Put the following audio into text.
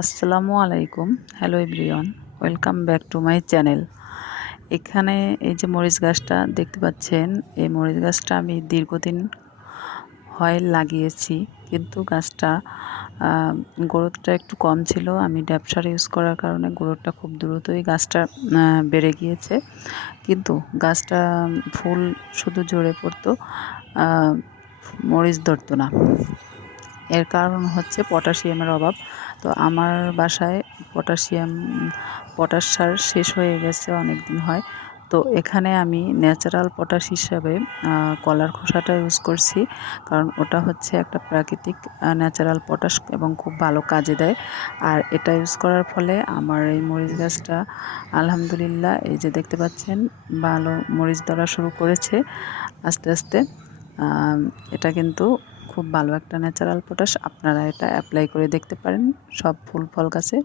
আসসালামু আলাইকুম। Hello everyone, welcome back to my channel. এখানে এই যে মরিচ গাছটা দেখতে পাচ্ছেন, এই মরিচ গাছটা আমি দীর্ঘদিন হয় লাগিয়েছি, কিন্তু গাছটা গ্রোথটা একটু কম ছিল। আমি ড্যাপ সার ইউজ করার কারণে গ্রোথটা খুব দ্রুতই গাছটা বেড়ে গিয়েছে, কিন্তু গাছটা ফুল শুধু ঝরে পড়তো, মরিচ ধরতো না। এর কারণ হচ্ছে পটাশিয়ামের অভাব। তো আমার বাসায় পটাশ সার শেষ হয়ে গেছে, অনেক দিন হয়। তো এখানে আমি ন্যাচারাল পটাশ হিসাবে কলার খোসাটা ইউজ করছি, কারণ ওটা হচ্ছে একটা প্রাকৃতিক ন্যাচারাল পটাশ এবং খুব ভালো কাজে দেয়। আর এটা ইউজ করার ফলে আমার এই মরিচ গাছটা আলহামদুলিল্লাহ, এই যে দেখতে পাচ্ছেন, ভালো মরিচ ধরা শুরু করেছে আস্তে আস্তে। এটা কিন্তু খুব ভালো একটা ন্যাচারাল পটাশ। আপনারা এটা অ্যাপ্লাই করে দেখতে পারেন সব ফুল ফল গাছে।